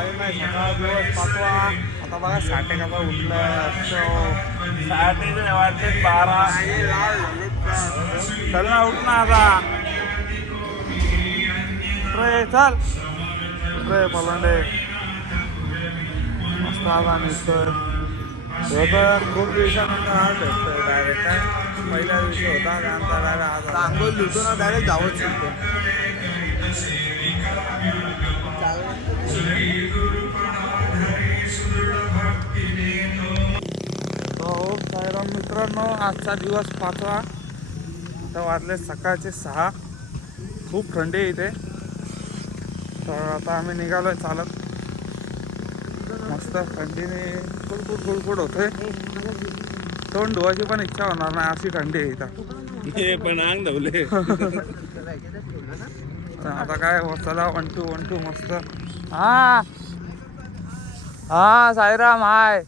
काही नाही, सकाळ दिवस 5वा. आता बघा 6 का उठलं 6 वाजले 12. चल ना उठ ना आता. ट्रे चल ट्रे पलंडे मस्त आता निघतोय. तर खूप दिवसानंतर हा भेटतोय डायरेक्ट. काय पहिल्या दिवशी होता त्यानंतर डायरेक्ट आज आंघोळ धुतो ना डायरेक्ट धावत शिकतो. हो साईराम मित्रांनो, आजचा दिवस 5वा. आता वाजले सकाळचे 6. खूप थंडी आहे इथे. तर आता आम्ही निघालोय चालत. मस्त थंडीने कुडकुड होतोय. तोंड धुवायची पण इच्छा होणार नाही अशी थंडी आहे इथं. पण अंग धवले. आता काय चला 1 2 1 2 मस्त. हा हा साईराम हाय.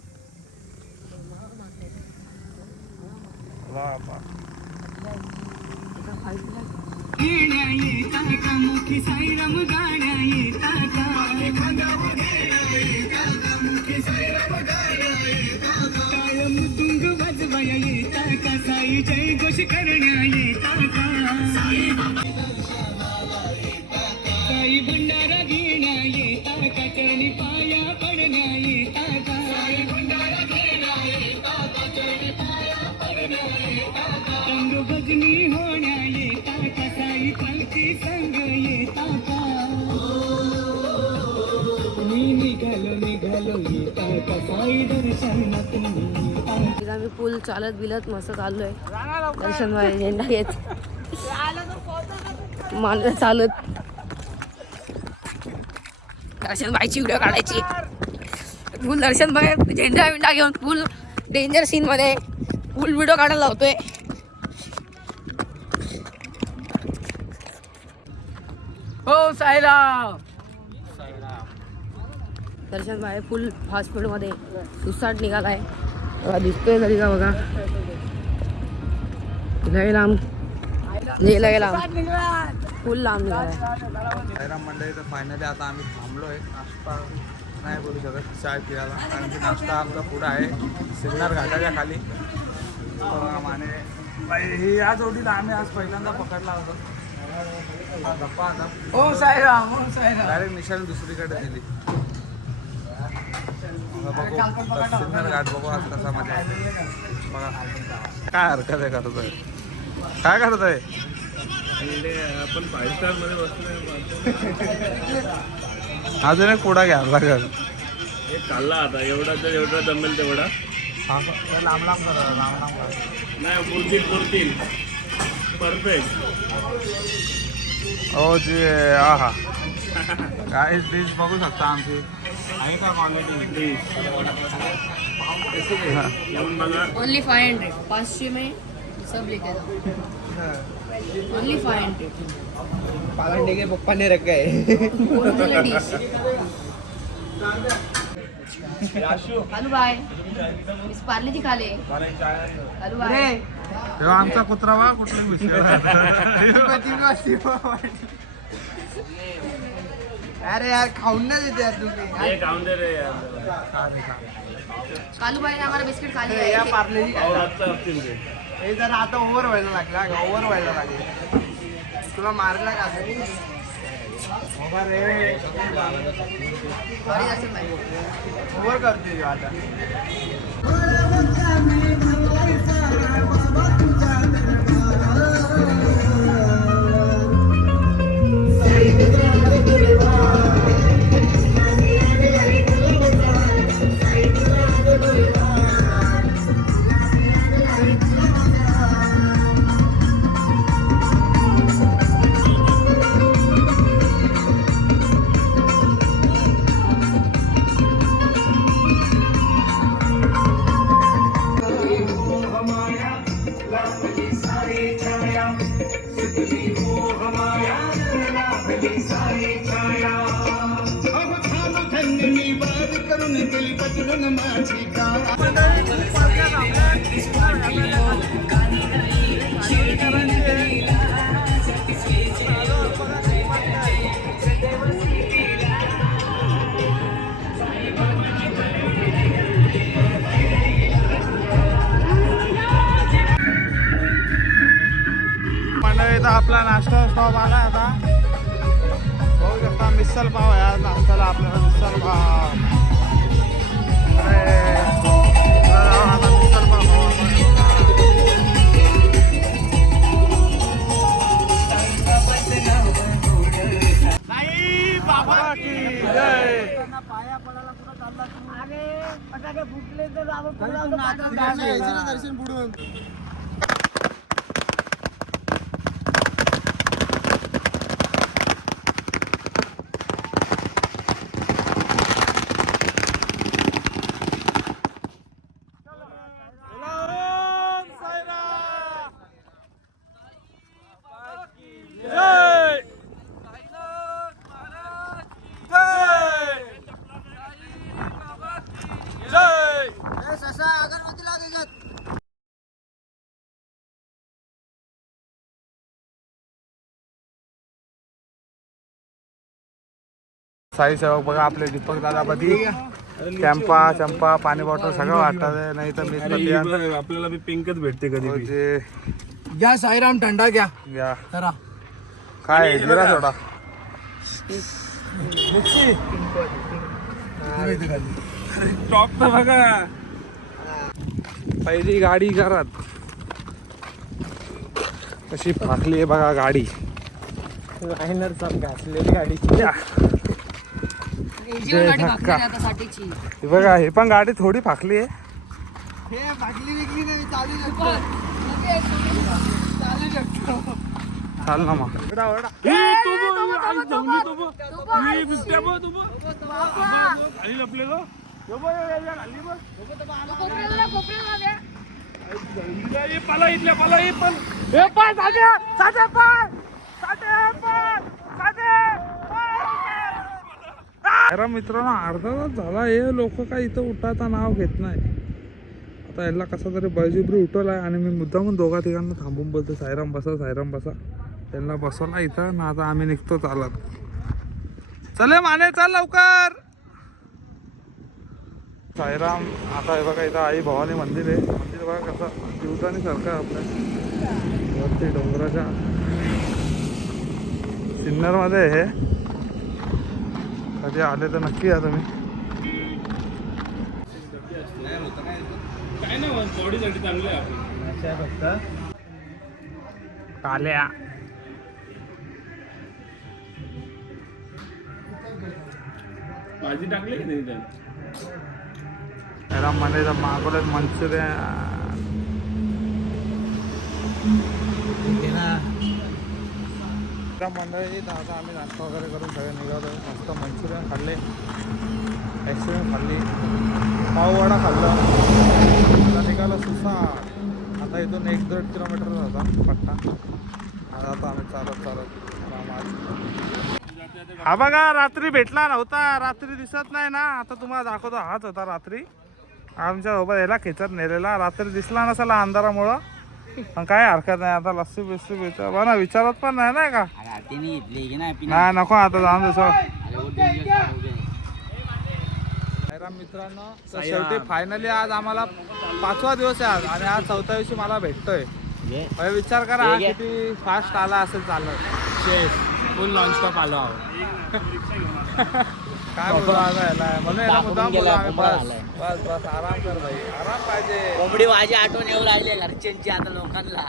जय घोष करण्या येता का साई भंडारा घेण्या येता का चरणी पाया पडण्या येता का साई भंडारा घेण्या येता का चरणी पाया पडण्या येता का रंग भजनी होण्या येता का साई पालखी संग येता का मी निघालो येता का साई दर्शनात आम्ही पूल चालत बिलत मस्त चाललोय. दर्शन भाई झेंडा घेत मानलं चालत. दर्शन भाईची व्हिडिओ काढायची. फुल दर्शन भाई झेंडा विंडा घेऊन फुल डेंजर सीन मध्ये फुल व्हिडिओ काढायला लावतोय. हो साईराम. दर्शन भाई फुल फास्ट स्पीड मध्ये सुसाट निघालाय. दिसतोय तरी का बघा. लय लांब फुल लांब निघालाय. साईराम मंडळी, तर फायनली आता आम्ही थांबलोय. नाश्ता नाही बोलू शकत, चाय पियाला. कारण की नाश्ता आमचा पुढं आहे सिग्नल घाटाच्या खाली. आणि ही या जोडीला आम्ही आज पहिल्यांदा पकडला होता. गप्पा आता हो साईराम, हो साईराम. डायरेक्ट निशाणी दुसरीकडे दिली. सिग्नल घाट बघू आज कसा मजा येते बघा. काय हरकत आहे करतोय, काय करतोय. आपण 5 स्टार मध्ये बसलोय. अजून एक पुढा घ्यायला लागेल. एक खाल्ला आता एवढा जमेल तेवढा. लांब लांब करा, लांब लांब करा. नाही पुरतील परफेक्ट. हो जी. हा हा काय डिश बघू शकता आमची आहे का क्वालिटी. येऊन बघा. ओनली 500 500 में सब लेके जाओ. ओनली 500 पालंडे के पप्पा ने रखा है. Original dish. कालू बाय मिस पार्ले जी खाले. कालू बाय तेव्हा आमचा कुत्रा वा कुठला विषय. अरे यार खाऊन ना देते यार तुम्ही. खाऊन दे रे यार. कालू बाई ने हमारा बिस्किट खा लिया है. पार्ले हे जरा आता ओव्हर व्हायला लागला. तुला मारला का सॉरी दर्शन भाई. ओव्हर करते आता. नाश्ता स्टॉप आला आता. बघू शकता मिसल पाव आहे आज नाश्त्याला आपल्याला. मिसल पाव अरे आता मिसल पाव खाऊ आपण. साई बाबा की जय. दर्शन बुडून साई सेवक बघा आपले दीपक दादापती. कॅम्पा चंपा पाणी बॉटल सगळं वाटतात. नाही तर मी आपल्याला बी पिंकच भेटते कधी जे घ्या साईराम थंडा घ्या या जरा. काय जिरा सोडा. टॉप तर बघा. पहिली गाडी घरात कशी फाकली आहे बघा गाडी. लायनर सब घासलेली गाडी. गाडी भागते आता साठीची. हे बघा हे पण गाडी थोडी फाकली आहे. हे भागली विकली नाही चालू शकतो. चालू शकतो. चाल ना मग. खाली लपलेलो पाला इथल्या पाला हे पण अरे मित्रांनो अर्धा तास झाला. हे लोक काय इथं उठायचं नाव घेत नाही. आता याला कसा तरी बळजुबरी उठवलाय आणि मी मुद्दामून दोघा तिघांना थांबून बोलतो साईराम बसा साईराम बसा. त्यांना बसवला इथं ना. आता आम्ही निघतो चालत. चले माने चल लवकर. साईराम आता हे बघा इथं आई भवानी मंदिर आहे. मंदिर बघा कसं जीवदानी सारखं आहे आपल्या वरती डोंगराच्या सिन्नरमध्ये हे. कधी आले तर नक्की या तुम्ही. काय ना बॉडीसाठी चांगलं आहे आपण. काल्या भाजी टाकली की नाही त्यात. साईराम मध्ये मागवले मंचुरियन. मंडळी आता आम्ही नाश्ता वगैरे करून सगळे निघालो. मस्त मंचुरियन खाल्ले, आईस्क्रीम खाल्ली, पाववडा खाल्ला. आता निघालो सुसा. आता इथून 1-1.5 किलोमीटर होता पट्टा. आता आम्ही चालत हा बघा रात्री भेटला नव्हता. रात्री दिसत नाही ना. आता तुम्हाला दाखवतो. हाच होता रात्री आमच्या सोबत याला खेचत नेलेला. रात्री दिसला नसेल अंधारामुळं. पण काय हरकत नाही. आता लस्सी बिस्सी बना विचारत पण नाही ना का. नाही नको आता जाऊन दे. साईराम मित्रांनो तर शेवटी फायनली आज आम्हाला 5वा दिवस आहे आज. आणि आज 4थ्या दिवशी मला भेटतोय. विचार करा हा किती फास्ट आला असेल चालत. फुल नॉन स्टॉप आलो आहोत. काय बोलतो म्हणून याला मुद्दाम बोललो आम्ही. बस बस आराम कर भाई. आराम पाहिजे. कोंबडी माझी आठवण येऊ राहिले घरच्यांची आता लोकांना.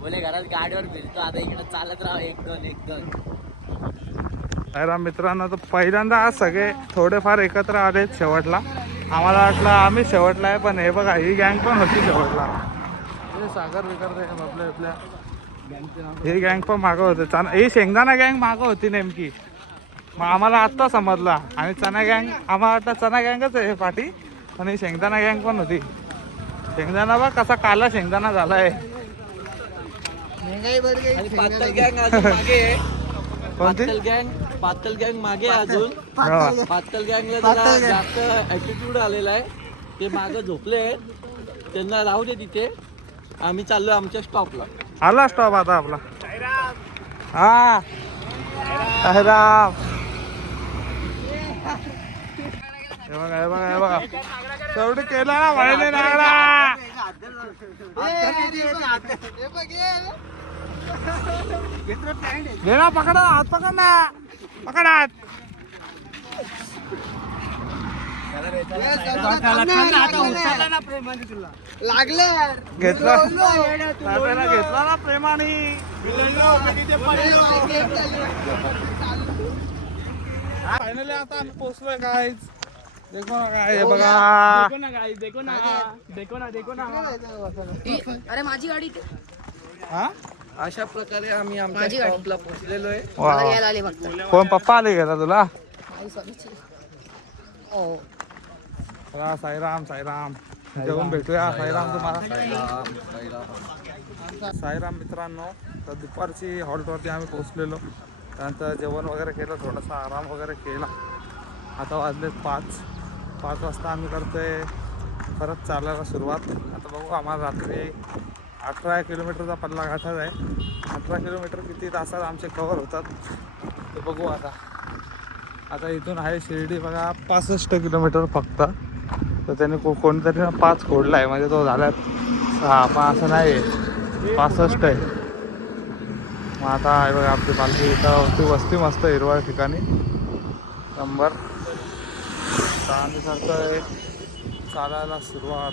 बोले घरात गाडीवर फिरतो आता इकडे चालत राहा 1-2. साईराम मित्रांनो तर पहिल्यांदा आज सगळे थोडेफार एकत्र आलेत शेवटला. आम्हाला वाटलं आम्ही शेवटला आहे पण हे बघा ही गँग पण होती शेवटला. हे सागर विकर आपल्या ही गँग पण मागं होते. ही शेंगदाणा गँग मागं होती नेमकी. मग आम्हाला आत्ता समजला. आणि चना गँग आम्हाला वाटतं चना गँगच आहे हे पाठी. पण ही शेंगदाणा गँग पण होती. शेंगदाणा बघ कसा काला शेंगदाणा झालाय. पातळ गँग अजून मागे आहे. कोणती पातळ गँग मागे आहे अजून. हा. पातळ गँगला जरा जास्त ॲटिट्यूड आलेला आहे. ते मागं झोपले आहेत. त्यांना राहू दे तिथे. आम्ही चाललो आमच्या स्टॉपला. आला स्टॉप आता आपला. हा साईराम. हे बघा शेवटी केला ना वळले नागडा. घेणा पकडा हात पकड ना पकडात लागले घेतला तात्याला घेतला ना प्रेमाने फायनली आता आम्ही पोहोचलोय काय देखो ना काय हे बघा अरे माझी गाडी ते. हा अशा प्रकारे आम्ही आमच्या माझी गाडी. स्टॉपला पोहोचलेलो आहे. वा मला घ्यायला आली फक्त. कोण पप्पा आले घेता तुला आई सॉरीची. ओ. चला, साईराम साईराम जेवून भेटूया साईराम तुम्हाला साईराम मित्रांनो. तर दुपारची हॉल्टवरती आम्ही पोहोचलेलो त्यानंतर जेवण वगैरे केलं थोडासा आराम वगैरे केला. आता वाजले 5 वाजता आम्ही करतोय परत चालायला सुरुवात. आता बघू आम्हाला रात्री 18 किलोमीटरचा पल्ला गाठायचा आहे. 18 किलोमीटर किती तासात आमचे कवर होतात ते बघू आता इथून आहे शिर्डी बघा 65 किलोमीटर फक्त. तर त्याने कोणतरी 5 खोडला आहे म्हणजे तो झाल्यात 6 पण असं नाही आहे 65 आहे. मग आता आहे बघा आपली पालखी इथं ती वस्ती मस्त हिरवळ ठिकाणी नंबर. तर आम्ही करतोय चालायला सुरुवात.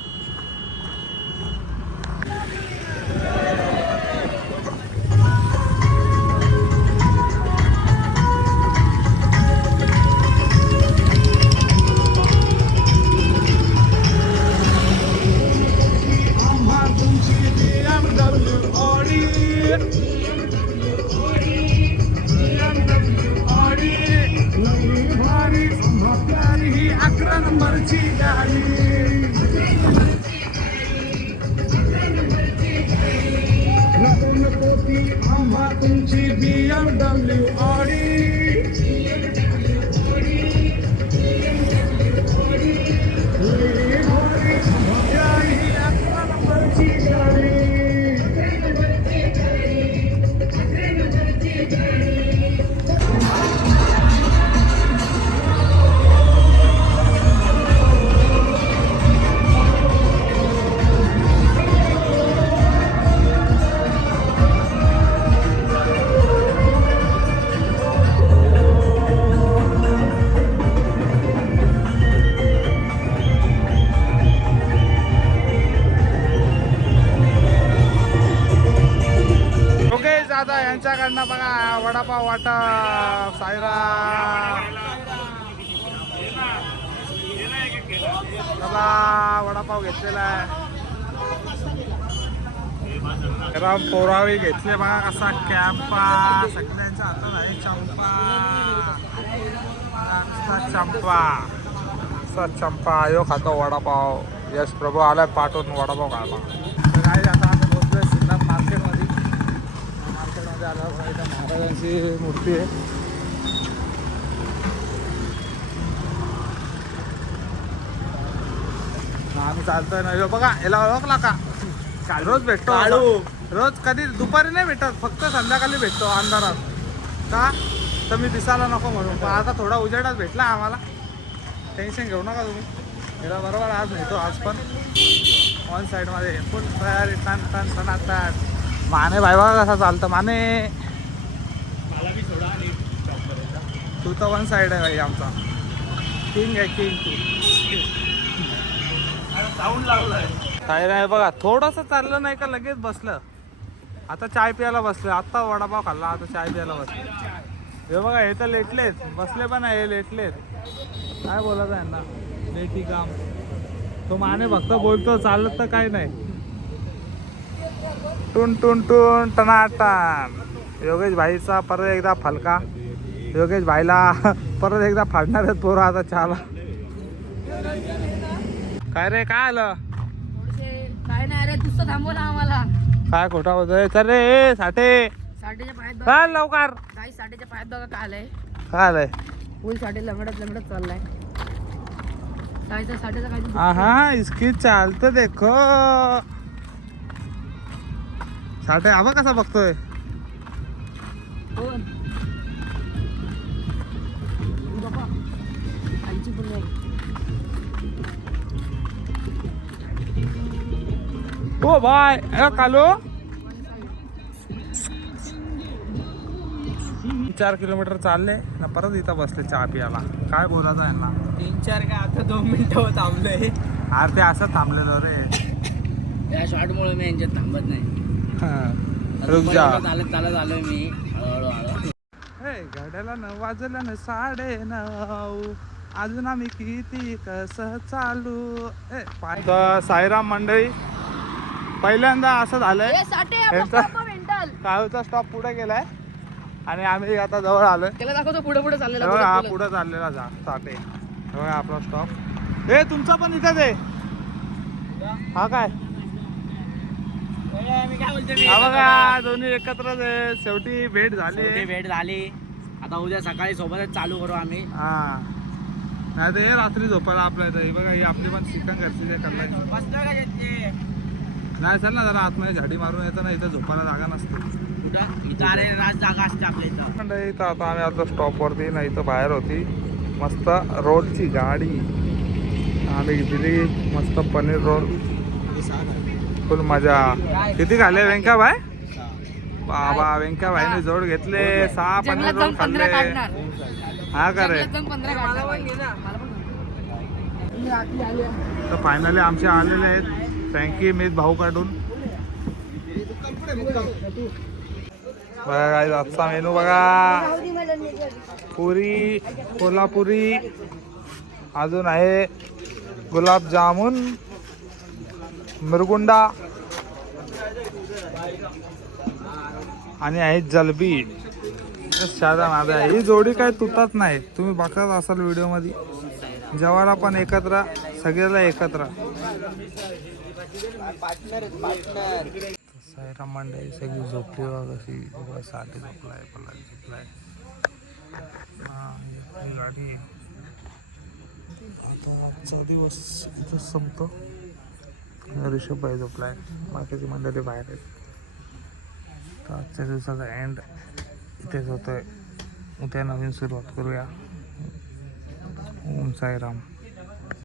दादा यांच्याकडनं बघा वडापाव वाटप साईराम. चला वडापाव घेतलेला आहे. राम पोरावी घेतले बघा कसा कॅम्पा सगळ्यांच्या हातात आहे चंपा चंपा यो खातो वडापाव. यश प्रभू आलाय पाठवून वडापाव खायला. तर काय आता आम्ही पोहोचलोय सिन्नर मार्केटमध्ये आला बघा. इथं महाराजांची मूर्ती आहे. आम्ही चालतोय ना यो बघा याला ओळखला का रोज भेटतो रोज कधी दुपारी नाही भेटत फक्त संध्याकाळी भेटतो अंधारात का तर मी दिसायला नको म्हणून. पण आता थोडा उजेडात भेटला आम्हाला. टेन्शन घेऊ नका तुम्ही. याला बरोबर आज नेतो आज पण ऑन साईडमध्ये फुल तयारी टन टन टनाटन. माने भाई बघा कसा चालतं माने. तू तर वन साईड आहे भाई आमचा किंग आहे किंग तू. साऊंड लागलाय काय नाही बघा थोडंसं चाललं नाही का लगेच बसलं. आता चाय प्यायला बसले. आत्ता वडापाव खाल्ला आता चाय प्यायला बसले. हे बघा हे तर लेटलेत बसले पण आहे लेटलेत. काय बोलत आहे ना लेटी काम. तो माने फक्त बोलतो चालत तर काही नाही. टून टून टून टनाटन. योगेश भाईचा परत एकदा फलका. योगेश भाईला परत एकदा फाडणार आहेत पोरं आता चहाला. काय रे काय आलं काय नाही रे तुझं थांबवलं आम्हाला. काय खोटा होतोय चल रे साठे साठेच्या पायात बघा. चल लवकर. काही साठेच्या पायात बघा काय आलंय. काय आलंय फुल साठे लंगडत चाललाय. साठेचा काही हाँ इसकी चालतं देखो. साठे आबा कसा बघतोय. कोण बाबा आईची पण नाही. ओ भाई कालो 3-4 किलोमीटर चालले ना परत इथं बसले चहा पियाला. काय बोलायचं यांना. 3-4 का आता 2 मिनिटं थांबलोय. अरे ते असं थांबलेलो रे. या शॉर्टमुळे मी यांच्यात थांबत नाही. रुक जा. चालत आलोय मी हळूहळू. घड्याला 9 वाजल्या ना 9:30 अजून आम्ही किती कसं चालू. तर साईराम मंडळी पहिल्यांदा असं झालंय यांचा काळूचा स्टॉप पुढे गेलाय आणि आम्ही आता जवळ आलोय. त्याला दाखवतो पुढे पुढे चाललेला. हा पुढे चाललेला जा साठे बघा आपला स्टॉप. हे तुमचा पण इथंच आहे हा काय हा बघा दोन्ही एकत्रच आहे. शेवटी भेट झाली. आता उद्या सकाळी सोबतच चालू करू आम्ही. हा नाही तर हे रात्री झोपायला आपल्या इथं. हे बघा ही आपली पण चिकन घरची जे करलाय. नाही चल ना जरा आतमध्ये झाडी मारून येतं ना इथं झोपायला जागा नसते. जागा असते आपल्या इथं. मंडळी इथं आता आम्ही आता स्टॉपवरती ना इथं बाहेर होती मस्त रोडची गाडी आम्ही दिली. मस्त पनीर रोल फुल मजा. किती खाल्ले व्यंका भाई. बाबा व्यंका भाईने जोड घेतले 6 पनीर रोल खाल्ले. हा का रे. तर फायनली आमचे आलेले आहेत फ्रँकी मित भाऊ काढून. बघा काय आजचा मेनू बघा. पुरी कोल्हापुरी अजून आहे गुलाबजामुन मिरगुंडा आणि आहे जलबी. साधा माझा ही जोडी काय तुटत नाही. तुम्ही बघत असाल व्हिडिओ मध्ये. जेवायला पण एकत्र सगळ्याला एकत्र. साईराम मंडळी सगळी झोपली बघा कशी. साठी झोपलाय पल्ला झोपलाय. ही गाडी आता आजचा दिवस इथं संपतो. ऋषभ भाई झोपलाय. बाकीची मंडळी बाहेर आहेत. तर आजच्या दिवसाचा एंड इथेच होतोय. उद्या नवीन सुरुवात करूया. ओम साईराम.